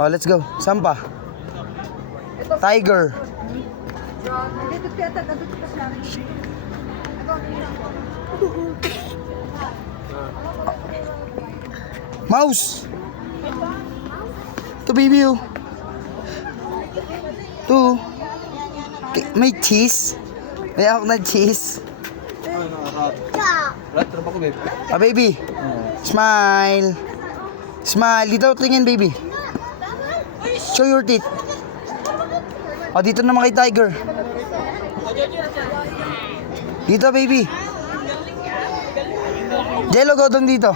Oh, let's go. Saan pa? Tiger. Mouse. To baby you. To. May cheese. May ako na cheese. Ah, baby. Smile. Smile. Dito tingin, baby. Show your teeth. Oh, dito naman kay Tiger. Dito, baby. Jello, godong dito.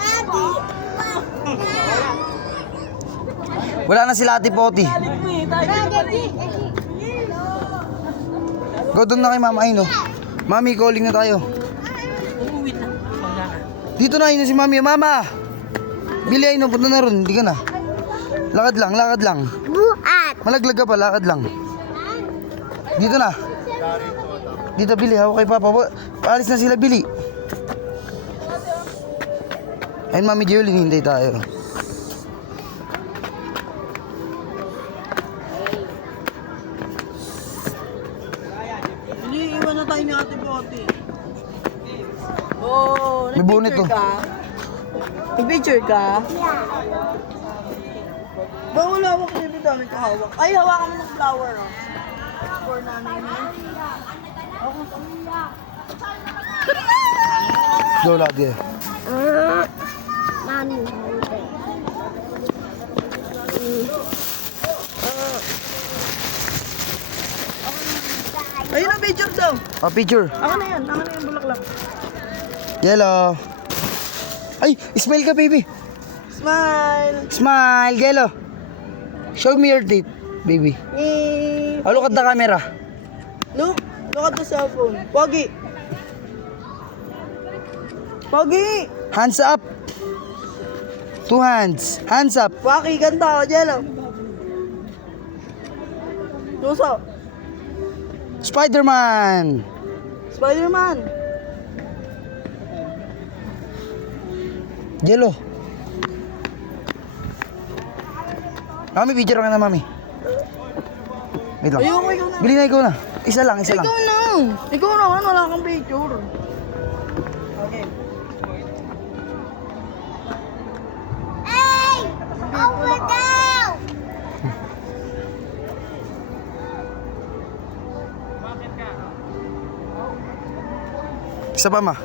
Wala na sila Ate Poti. Godong na kay Mama. Ay, no. Mami, calling na tayo. Dito na, yun si Mami. Mama! Bili, ay, no. Punta na ron. Hindi ka na. Lakad lang, lakad lang. Malaglag ka pa, lakad lang. Dito na. Dito, Bili. Hawak kay Papa. Paalis na sila, Bili. Ayun, Mami Jolene, hintay tayo. Iiwan na tayo ni Ate Poti. Oh, May bonnet, nag-picture ka? Nag-picture ka? Ba wala akong clip dami ko hawak. Ay, hawakan mo ng flower. Oh. For nanay niya. Go, lagi. Mami. Ayun ang picture daw. Oh, picture. Ako na yan bulaklak. Yellow. Ay, smile ka, baby. Smile. Smile, Yellow. Show me your teeth, baby. Oh, look at the camera. Look at the cellphone. Pogi. Pogi. Hands up. Two hands. Hands up. Waki, ganda ako, Jello. Suso. Spider-Man. Spider-Man. Yellow. Mami, picture ka na, Mami. Wait lang. Ayoko, ikaw na. Bili na, ikaw na. Isa lang, isa lang. Ikaw na. Ikaw naman, wala kang picture. Okay. Hey! Over there! Isa pa, Ma.